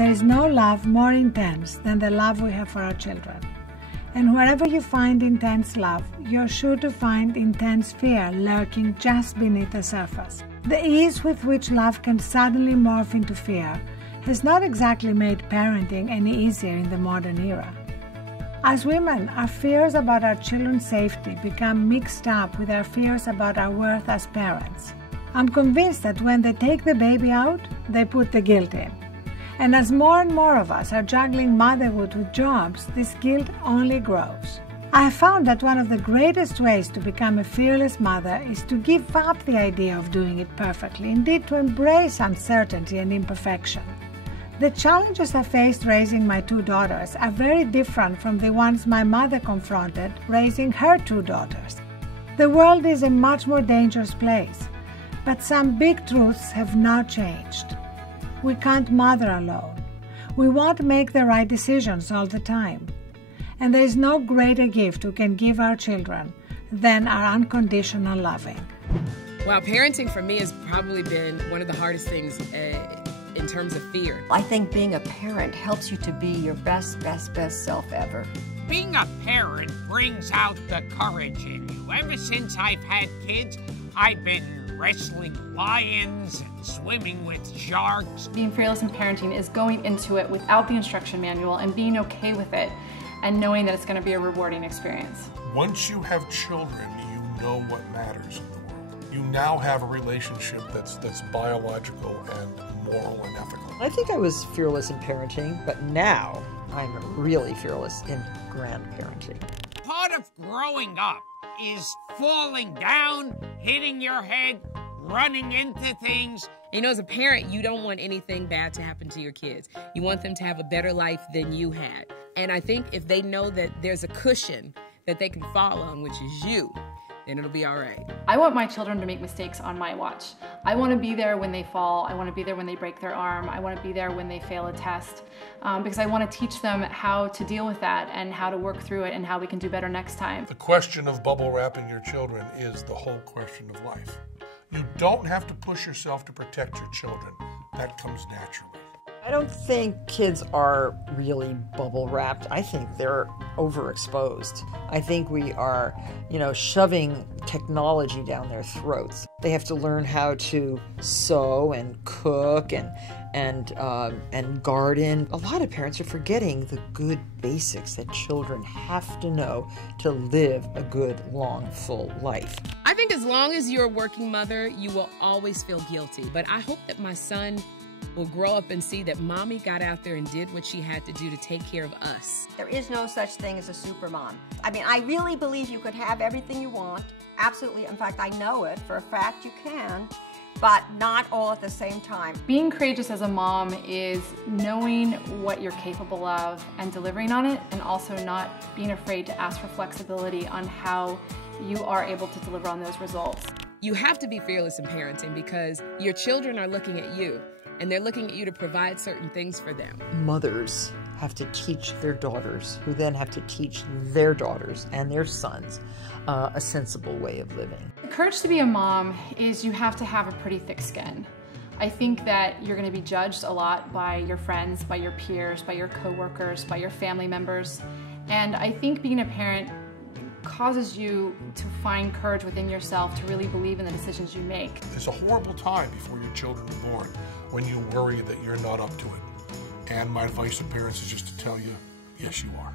There is no love more intense than the love we have for our children. And wherever you find intense love, you're sure to find intense fear lurking just beneath the surface. The ease with which love can suddenly morph into fear has not exactly made parenting any easier in the modern era. As women, our fears about our children's safety become mixed up with our fears about our worth as parents. I'm convinced that when they take the baby out, they put the guilt in. And as more and more of us are juggling motherhood with jobs, this guilt only grows. I have found that one of the greatest ways to become a fearless mother is to give up the idea of doing it perfectly, indeed to embrace uncertainty and imperfection. The challenges I faced raising my 2 daughters are very different from the ones my mother confronted raising her 2 daughters. The world is a much more dangerous place, but some big truths have not changed. We can't mother alone. We won't make the right decisions all the time. And there is no greater gift we can give our children than our unconditional loving. Well, parenting for me has probably been one of the hardest things in terms of fear. I think being a parent helps you to be your best self ever. Being a parent brings out the courage in you. Ever since I've had kids, I've been wrestling lions and swimming with sharks. Being fearless in parenting is going into it without the instruction manual and being okay with it and knowing that it's going to be a rewarding experience. Once you have children, you know what matters in the world. You now have a relationship that's biological and moral and ethical. I think I was fearless in parenting, but now I'm really fearless in grandparenting. Part of growing up is falling down, hitting your head, running into things. You know, as a parent, you don't want anything bad to happen to your kids. You want them to have a better life than you had. And I think if they know that there's a cushion that they can fall on, which is you, then it'll be all right. I want my children to make mistakes on my watch. I want to be there when they fall. I want to be there when they break their arm. I want to be there when they fail a test because I want to teach them how to deal with that and how to work through it and how we can do better next time. The question of bubble wrapping your children is the whole question of life. You don't have to push yourself to protect your children. That comes naturally. I don't think kids are really bubble wrapped. I think they're overexposed. I think we are, shoving technology down their throats. They have to learn how to sew and cook and garden. A lot of parents are forgetting the good basics that children have to know to live a good, long, full life. I think as long as you're a working mother, you will always feel guilty. But I hope that my son will grow up and see that mommy got out there and did what she had to do to take care of us. There is no such thing as a super mom. I mean, I really believe you could have everything you want. Absolutely. In fact, I know it for a fact you can, but not all at the same time. Being courageous as a mom is knowing what you're capable of and delivering on it, and also not being afraid to ask for flexibility on how you are able to deliver on those results. You have to be fearless in parenting because your children are looking at you. And they're looking at you to provide certain things for them. Mothers have to teach their daughters, who then have to teach their daughters and their sons a sensible way of living. The courage to be a mom is you have to have a pretty thick skin. I think that you're going to be judged a lot by your friends, by your peers, by your coworkers, by your family members. And I think being a parent causes you to find courage within yourself to really believe in the decisions you make. It's a horrible time before your children are born when you worry that you're not up to it. And my advice to parents is just to tell you, yes, you are.